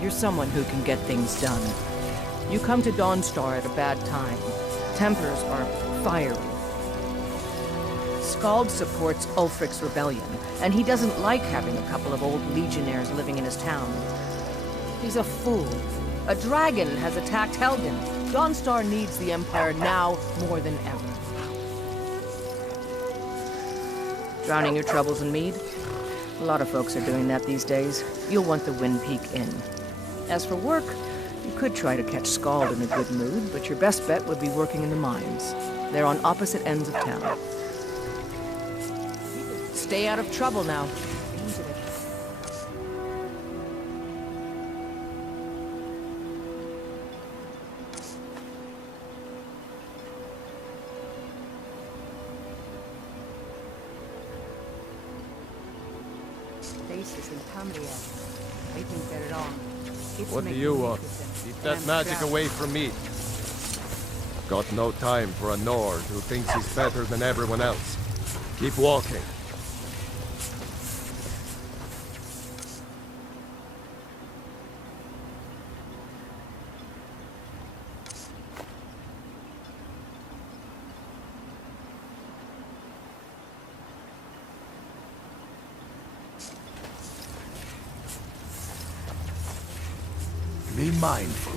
You're someone who can get things done. You come to Dawnstar at a bad time. Tempers are fiery. Skald supports Ulfric's rebellion, and he doesn't like having a couple of old legionnaires living in his town. He's a fool. A dragon has attacked Helgen. Dawnstar needs the Empire now more than ever. Drowning your troubles in mead? A lot of folks are doing that these days. You'll want the Wind Peak Inn. As for work, you could try to catch Skald in a good mood, but your best bet would be working in the mines. They're on opposite ends of town. Stay out of trouble now. What do you want? Keep that magic away from me. Got no time for a Nord who thinks he's better than everyone else. Keep walking. Be mindful.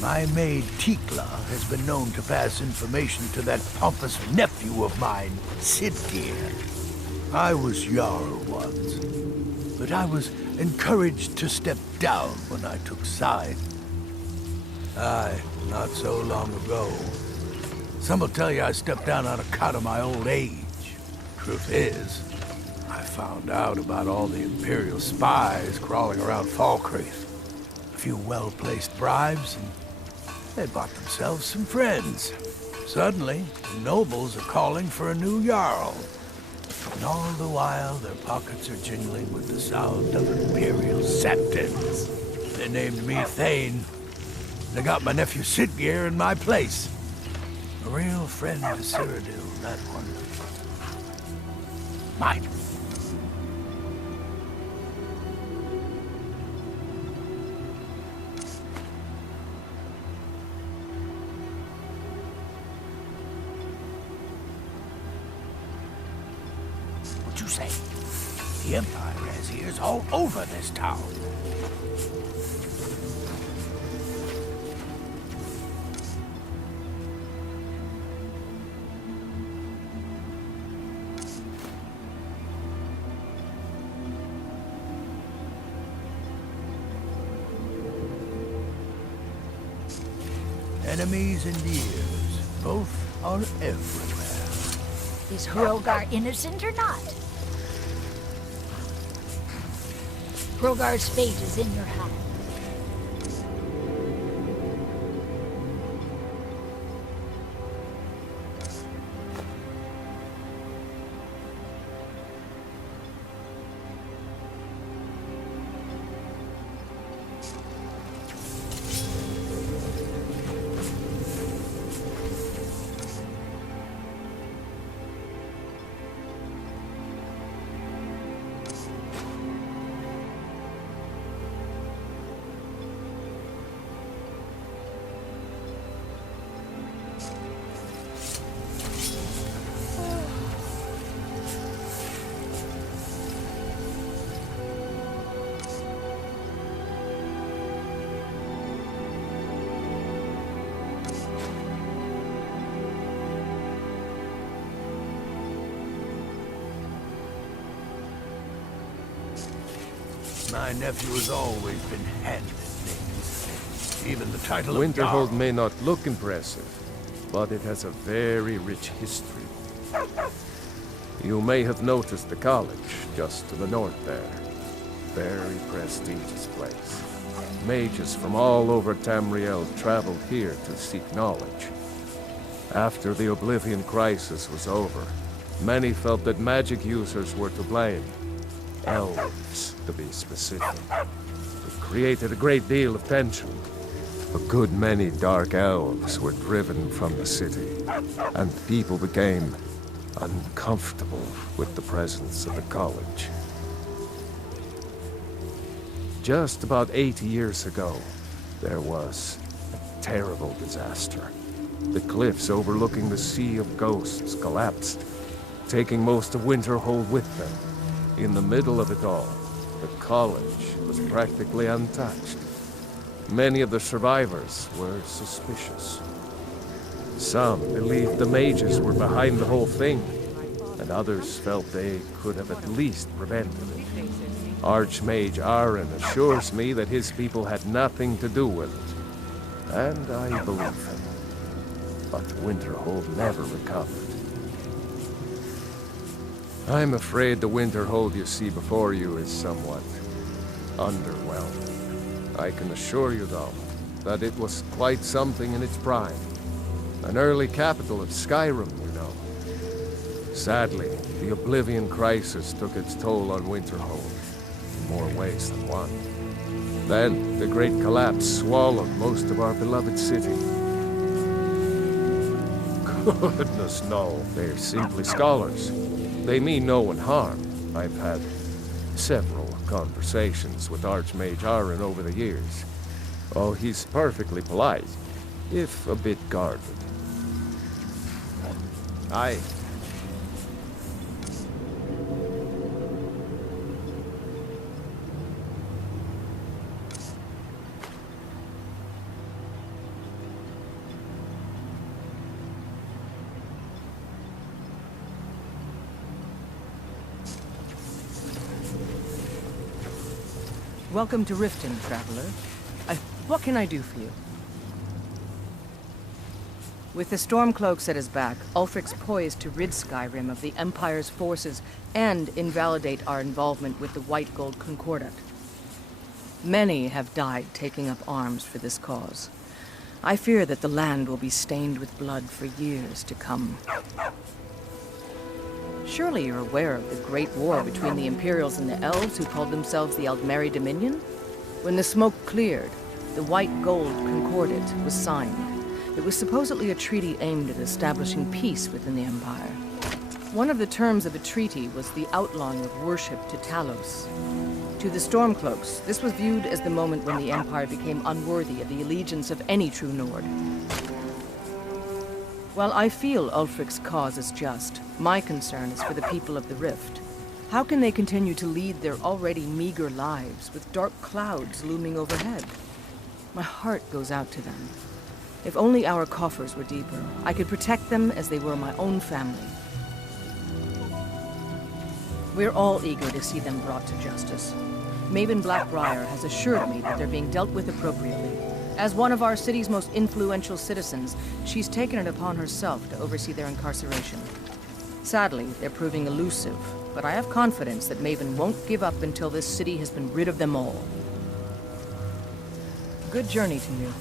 My maid Tikla has been known to pass information to that pompous nephew of mine, Siddgeir. I was Jarl once, but I was encouraged to step down when I took side. Aye, not so long ago. Some will tell you I stepped down on account of my old age. Truth is, I found out about all the Imperial spies crawling around Falkreath. A few well-placed bribes, and they bought themselves some friends. Suddenly, the nobles are calling for a new Jarl. And all the while, their pockets are jingling with the sound of Imperial septons. They named me Thane. They got my nephew Siddgeir in my place. A real friend to Cyrodiil, that one. Mine. Say, the Empire has ears all over this town. Enemies and ears, both are everywhere. Is Hrogar innocent or not? Hrogar's fate is in your hands. My nephew has always been handed things. Even the title of Winterhold Jarl. may not look impressive, but it has a very rich history. You may have noticed the college just to the north there. Very prestigious place. Mages from all over Tamriel traveled here to seek knowledge. After the Oblivion Crisis was over, many felt that magic users were to blame. Elves, to be specific. It created a great deal of tension. A good many dark elves were driven from the city, and people became uncomfortable with the presence of the college. just about 80 years ago, there was a terrible disaster. The cliffs overlooking the Sea of Ghosts collapsed, taking most of Winterhold with them. In the middle of it all, the college was practically untouched. Many of the survivors were suspicious. Some believed the mages were behind the whole thing, and others felt they could have at least prevented it. Archmage Aren assures me that his people had nothing to do with it, and I believe him. But Winterhold never recovered. I'm afraid the Winterhold you see before you is somewhat underwhelming. I can assure you, though, that it was quite something in its prime. An early capital of Skyrim, you know. Sadly, the Oblivion Crisis took its toll on Winterhold, in more ways than one. Then, the Great Collapse swallowed most of our beloved city. Goodness, no. They're simply scholars. They mean no one harm. I've had several conversations with Archmage Aren over the years. Oh, he's perfectly polite, if a bit guarded. Aye. Welcome to Riften, traveler. What can I do for you? With the Stormcloaks at his back, Ulfric's poised to rid Skyrim of the Empire's forces and invalidate our involvement with the White Gold Concordat. Many have died taking up arms for this cause. I fear that the land will be stained with blood for years to come. Surely you're aware of the Great War between the Imperials and the Elves who called themselves the Aldmeri Dominion? When the smoke cleared, the White Gold Concordat was signed. It was supposedly a treaty aimed at establishing peace within the Empire. One of the terms of the treaty was the outlawing of worship to Talos. To the Stormcloaks, this was viewed as the moment when the Empire became unworthy of the allegiance of any true Nord. While I feel Ulfric's cause is just, my concern is for the people of the Rift. How can they continue to lead their already meager lives with dark clouds looming overhead? My heart goes out to them. If only our coffers were deeper, I could protect them as they were my own family. We're all eager to see them brought to justice. Maven Blackbriar has assured me that they're being dealt with appropriately. As one of our city's most influential citizens, she's taken it upon herself to oversee their incarceration. Sadly, they're proving elusive, but I have confidence that Maven won't give up until this city has been rid of them all. Good journey to you.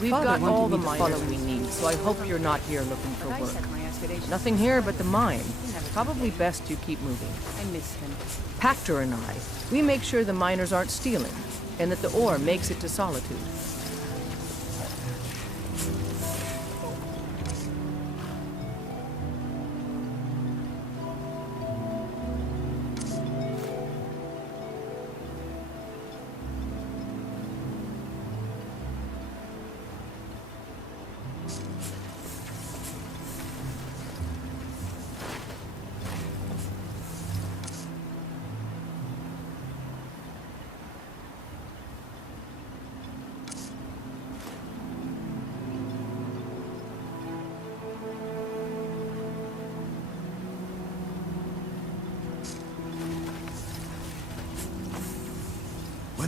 We've got all the miners we need, so I hope you're not here looking for work. Nothing here but the mine. Probably best you keep moving. I miss him. Pactor and I, we make sure the miners aren't stealing, and that the ore makes it to Solitude.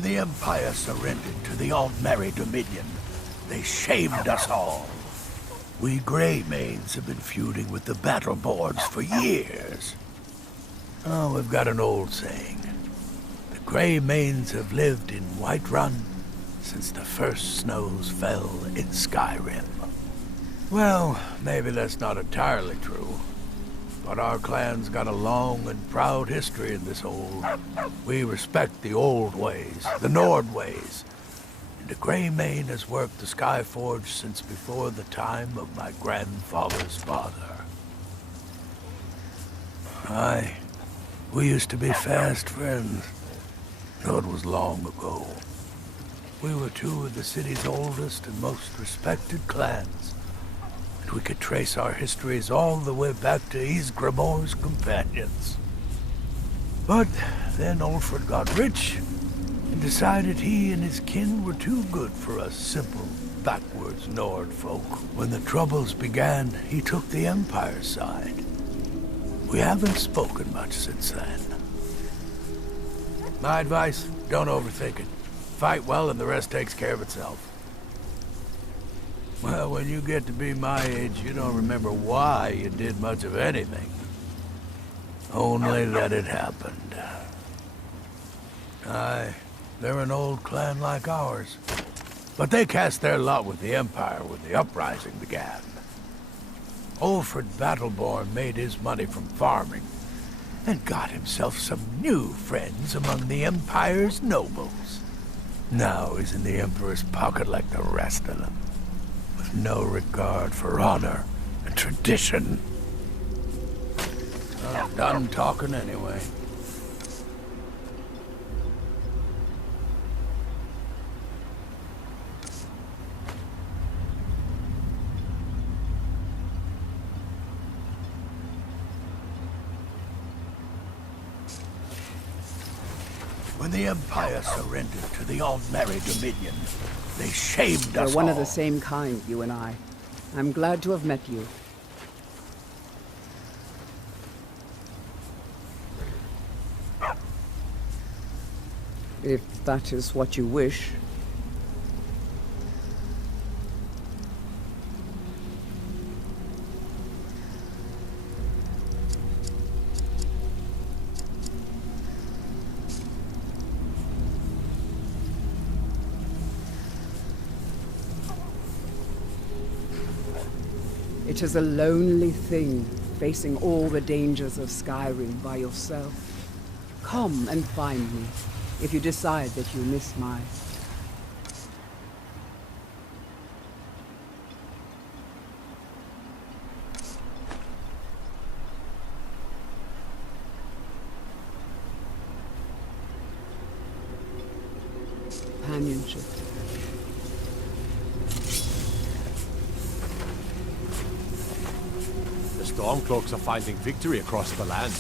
When the Empire surrendered to the Aldmeri Dominion, they shamed us all. We Greymanes have been feuding with the Battleborns for years. Oh, we've got an old saying. The Greymanes have lived in Whiterun since the first snows fell in Skyrim. Well, maybe that's not entirely true. But our clan's got a long and proud history in this old. We respect the old ways, the Nord ways. And the Greymane has worked the Skyforge since before the time of my grandfather's father. Aye, we used to be fast friends, though it was long ago. We were two of the city's oldest and most respected clans. And we could trace our histories all the way back to Ysgramor's companions. But then Ulfred got rich and decided he and his kin were too good for us simple, backwards Nord folk. When the Troubles began, he took the Empire's side. We haven't spoken much since then. My advice, don't overthink it. Fight well and the rest takes care of itself. Well, when you get to be my age, you don't remember why you did much of anything. Only that it happened. Aye, they're an old clan like ours. But they cast their lot with the Empire when the uprising began. Ulfred Battleborn made his money from farming, and got himself some new friends among the Empire's nobles. Now he's in the Emperor's pocket like the rest of them, with no regard for honor and tradition. I'm done talking anyway. When the Empire surrendered to the Aldmeri Dominion, they shamed us We're one all. of the same kind, you and I. I'm glad to have met you. If that is what you wish. It is a lonely thing, facing all the dangers of Skyrim by yourself. Come and find me, if you decide that you miss my... companionship. The Stormcloaks are finding victory across the land.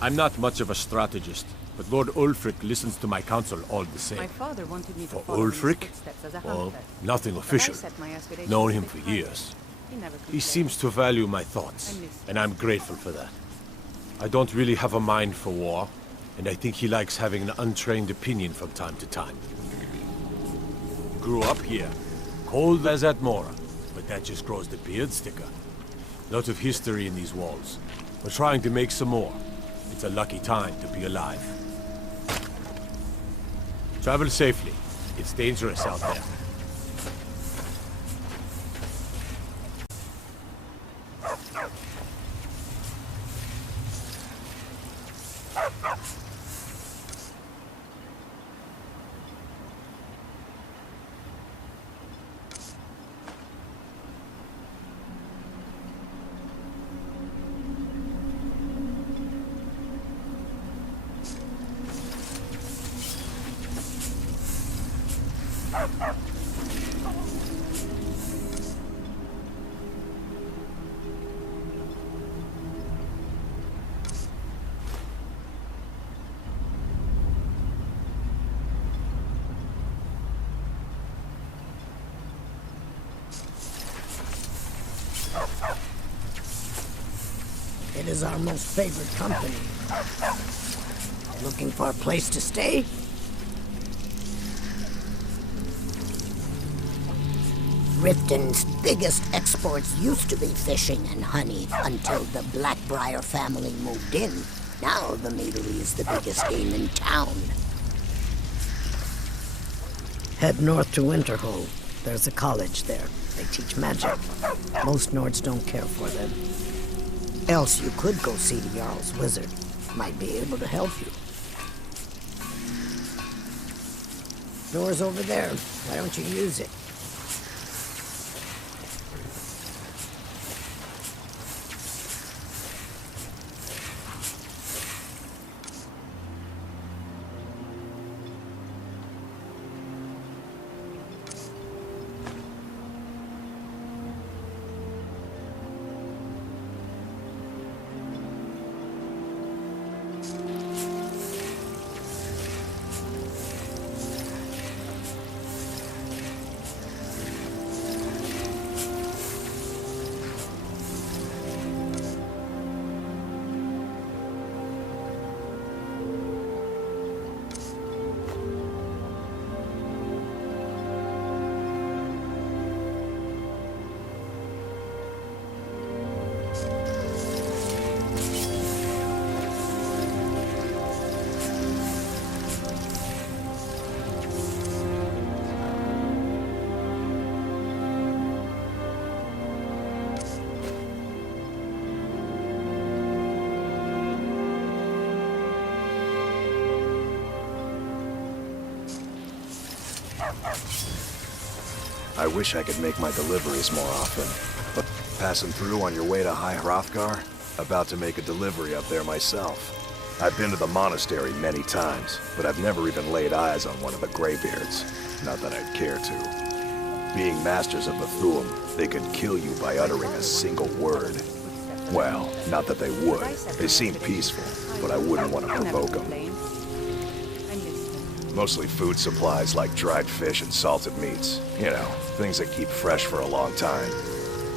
I'm not much of a strategist, but Lord Ulfric listens to my counsel all the same. My father wanted me to For follow in his Ulfric? footsteps as a Well, hunter. nothing But I official. set my aspirations Known a him bit for higher. years. He never He complained. seems to value my thoughts, and I'm grateful for that. I don't really have a mind for war, and I think he likes having an untrained opinion from time to time. Grew up here, cold as at Mora, but that just grows the beard sticker. Lot of history in these walls. We're trying to make some more. It's a lucky time to be alive. Travel safely. It's dangerous out there. It is our most favored company. Looking for a place to stay? Riften's biggest exports used to be fishing and honey until the Blackbriar family moved in. Now the meadery is the biggest game in town. Head north to Winterhold. There's a college there. They teach magic. Most Nords don't care for them. Else you could go see the Jarl's wizard. Might be able to help you. Door's over there. Why don't you use it? I wish I could make my deliveries more often, but passing through on your way to High Hrothgar? About to make a delivery up there myself. I've been to the monastery many times, but I've never even laid eyes on one of the Greybeards. Not that I'd care to. Being masters of the Thu'um, they could kill you by uttering a single word. Well, not that they would. They seem peaceful, but I wouldn't want to provoke them. Mostly food supplies like dried fish and salted meats. You know, things that keep fresh for a long time.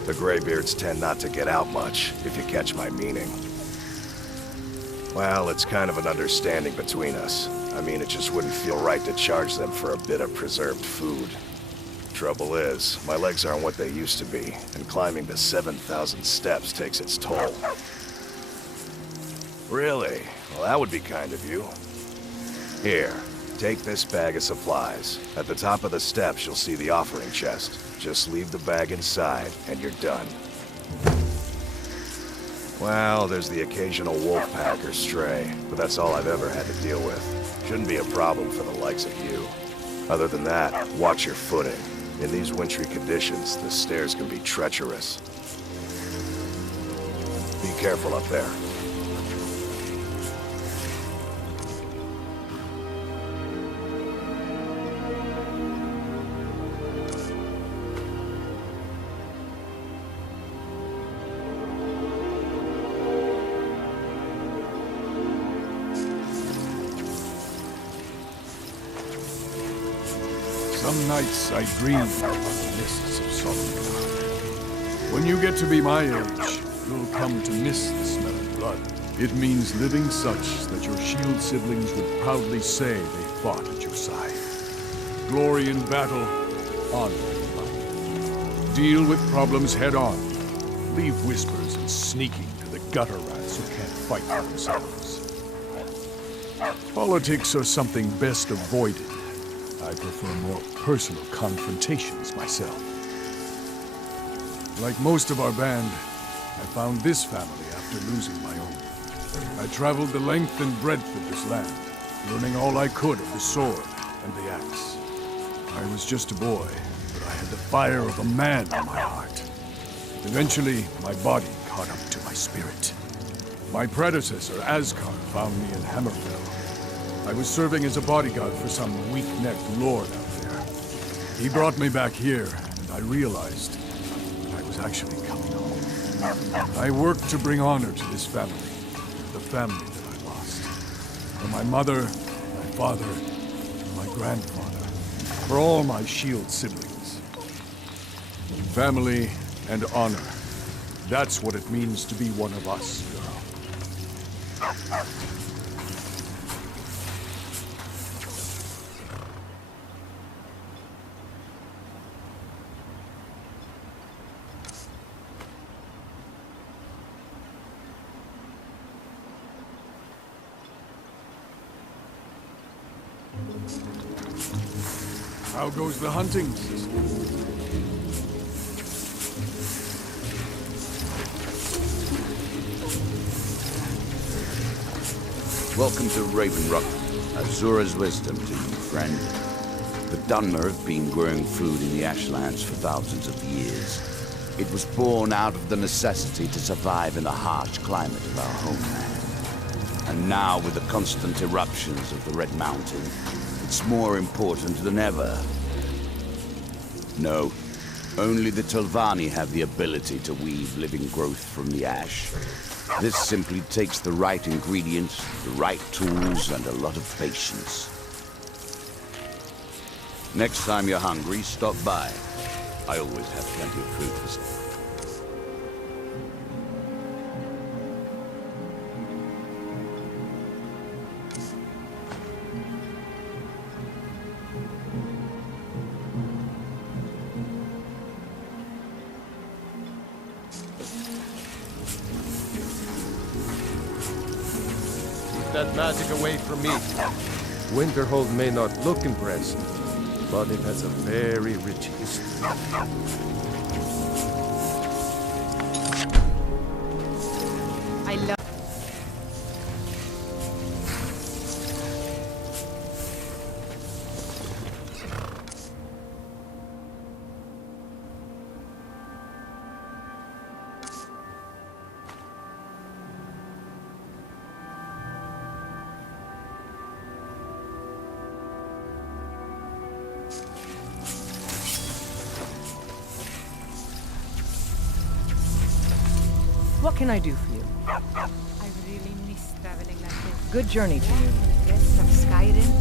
The Greybeards tend not to get out much, if you catch my meaning. Well, it's kind of an understanding between us. I mean, it just wouldn't feel right to charge them for a bit of preserved food. Trouble is, my legs aren't what they used to be, and climbing the 7,000 steps takes its toll. Really? Well, that would be kind of you. Here. Take this bag of supplies. At the top of the steps, you'll see the offering chest. Just leave the bag inside, and you're done. Well, there's the occasional wolf pack or stray, but that's all I've ever had to deal with. Shouldn't be a problem for the likes of you. Other than that, watch your footing. In these wintry conditions, the stairs can be treacherous. Be careful up there. Some nights I dream of the mists of Solomon. When you get to be my age, you'll come to miss the smell of blood. It means living such that your shield siblings would proudly say they fought at your side. Glory in battle, honor in blood. Deal with problems head on. Leave whispers and sneaking to the gutter rats who can't fight for themselves. Politics are something best avoided. I prefer more personal confrontations myself. Like most of our band, I found this family after losing my own. I traveled the length and breadth of this land, learning all I could of the sword and the axe. I was just a boy, but I had the fire of a man in my heart. Eventually, my body caught up to my spirit. My predecessor, Ascar, found me in Hammerfell. I was serving as a bodyguard for some weak-necked lord out there. He brought me back here, and I realized that I was actually coming home. I worked to bring honor to this family, the family that I lost. For my mother, my father, and my grandfather. For all my shield siblings. Family and honor. That's what it means to be one of us, girl. How goes the hunting, sister? Welcome to Raven Rock. Azura's wisdom to you, friend. The Dunmer have been growing food in the Ashlands for thousands of years. It was born out of the necessity to survive in the harsh climate of our homeland. And now, with the constant eruptions of the Red Mountain, it's more important than ever. No, only the Telvanni have the ability to weave living growth from the ash. This simply takes the right ingredients, the right tools, and a lot of patience. Next time you're hungry, stop by. I always have plenty of food for sale. That magic away from me. Winterhold may not look impressive, but it has a very rich history. I love... What can I do for you? I really miss traveling like this. Good journey to you. Rest of Skyrim.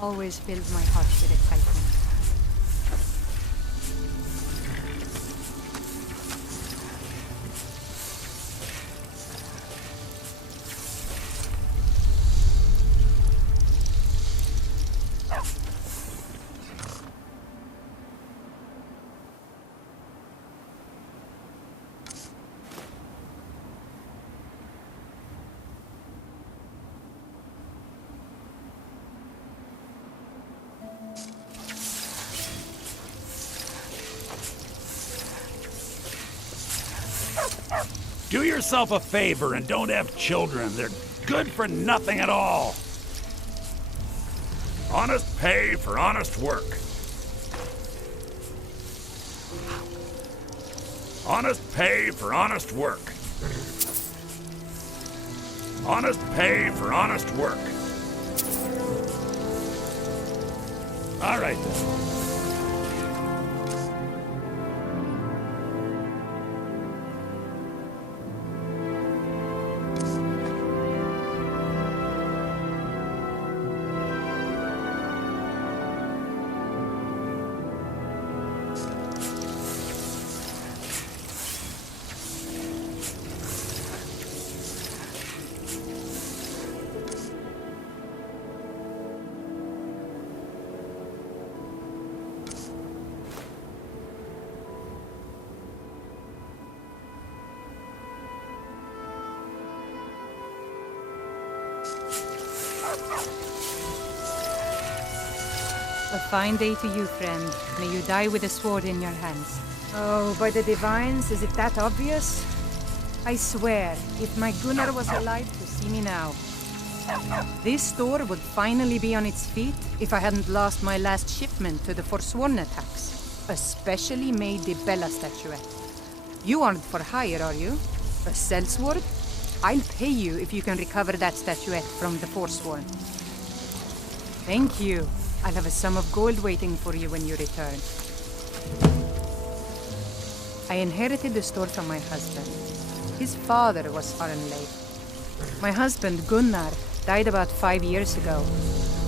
Always fills my heart with excitement. Do yourself a favor and don't have children. They're good for nothing at all. Honest pay for honest work. Honest pay for honest work. Honest pay for honest work. All right then. A fine day to you, friend. May you die with a sword in your hands. Oh, by the divines, is it that obvious? I swear, if my Gunnar was alive to see me now. This store would finally be on its feet if I hadn't lost my last shipment to the Forsworn attacks. A specially made Dibella statuette. You aren't for hire, are you? A sellsword? I'll pay you if you can recover that statuette from the Forsworn. Thank you. I'll have a sum of gold waiting for you when you return. I inherited the store from my husband. His father was Arnleif. My husband, Gunnar, died about 5 years ago.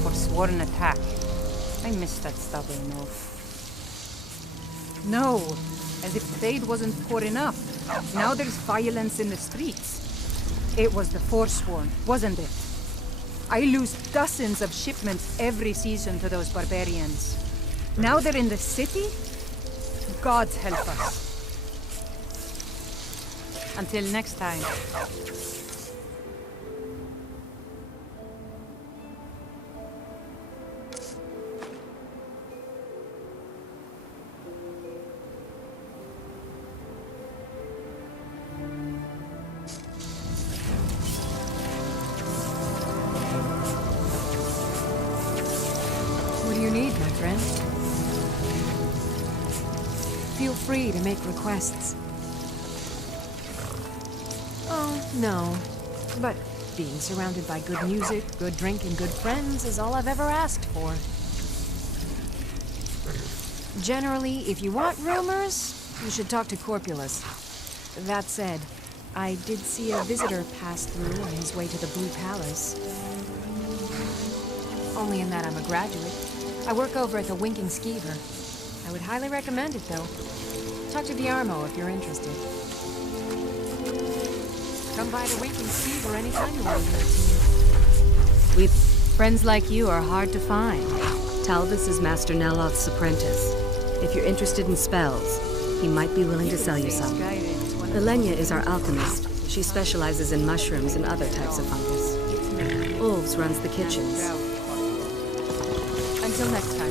Forsworn attack. I miss that stubborn oaf. No, as if trade wasn't poor enough. Now there's violence in the streets. It was the Forsworn, wasn't it? I lose dozens of shipments every season to those barbarians. Now they're in the city? God help us. Until next time. What do you need, my friend? Feel free to make requests. Oh, no. But being surrounded by good music, good drink, and good friends is all I've ever asked for. Generally, if you want rumors, you should talk to Corpulus. That said, I did see a visitor pass through on his way to the Blue Palace. Only in that I'm a graduate. I work over at the Winking Skeever. I would highly recommend it, though. Talk to Diarmo if you're interested. Come by the Winking Skeever anytime you want to hear a team. Friends like you are hard to find. Talvis is Master Neloth's apprentice. If you're interested in spells, he might be willing to sell you some. Elenia is our alchemist. She specializes in mushrooms and other types of fungus. Ulves runs the kitchens. Until next time.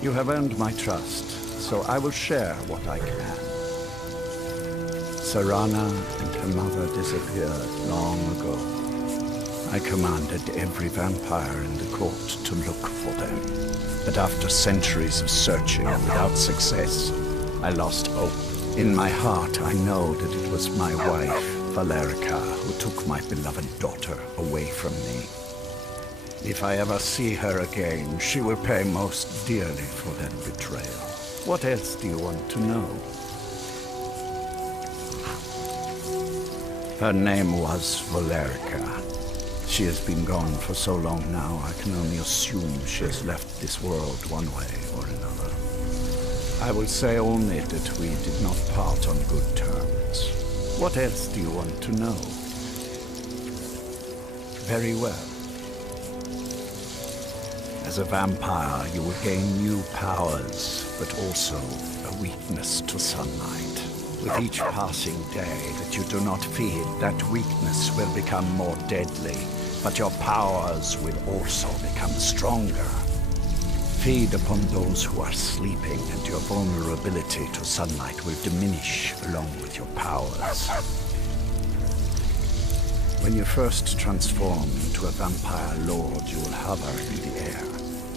You have earned my trust, so I will share what I can. Serana and her mother disappeared long ago. I commanded every vampire in the court to look for them. But after centuries of searching without success, I lost hope. In my heart, I know that it was my wife, Valerica, who took my beloved daughter away from me. If I ever see her again, she will pay most dearly for that betrayal. What else do you want to know? Her name was Valerica. She has been gone for so long now, I can only assume she has left this world one way or another. I will say only that we did not part on good terms. What else do you want to know? Very well. As a vampire, you will gain new powers, but also a weakness to sunlight. With each passing day that you do not feed, that weakness will become more deadly, but your powers will also become stronger. Feed upon those who are sleeping, and your vulnerability to sunlight will diminish along with your powers. When you first transform into a vampire lord, you will hover in the air.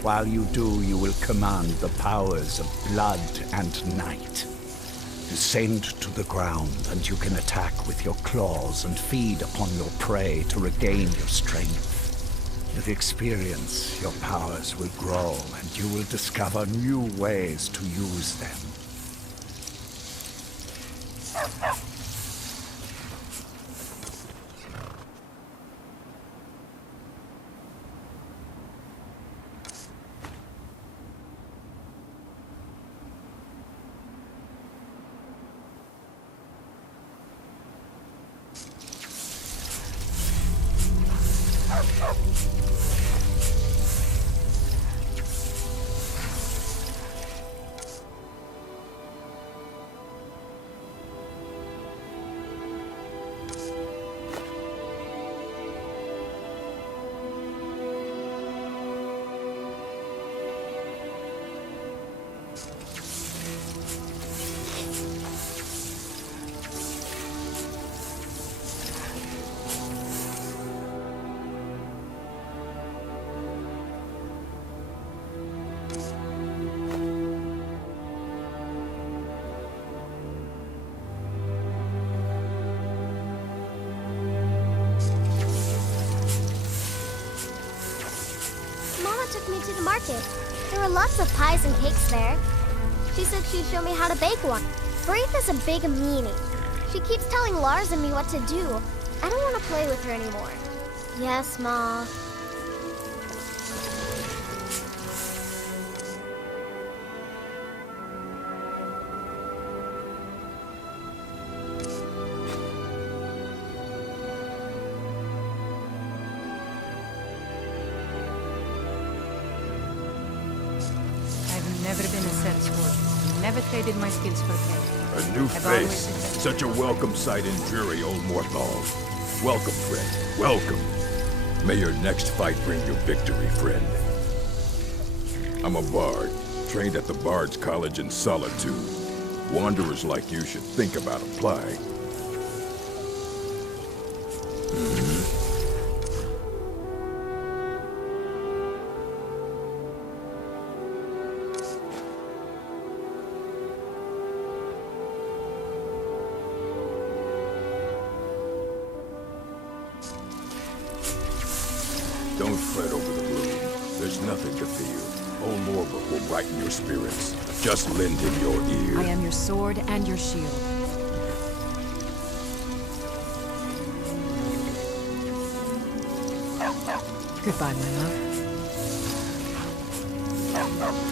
While you do, you will command the powers of blood and night. Descend to the ground, and you can attack with your claws and feed upon your prey to regain your strength. With experience, your powers will grow, and you will discover new ways to use them. market. There were lots of pies and cakes there. She said she'd show me how to bake one. Braith is a big meanie. She keeps telling Lars and me what to do. I don't want to play with her anymore. Yes, Ma. Never been a set sword. Never traded my skills for pay. A new face. Such a welcome sight in dreary old Morthal. Welcome, friend. Welcome. May your next fight bring you victory, friend. I'm a bard, trained at the Bard's College in Solitude. Wanderers like you should think about applying. Don't fret over the bloom. There's nothing to fear. Old Morva will brighten your spirits. Just lend him your ear. I am your sword and your shield. Goodbye, my love.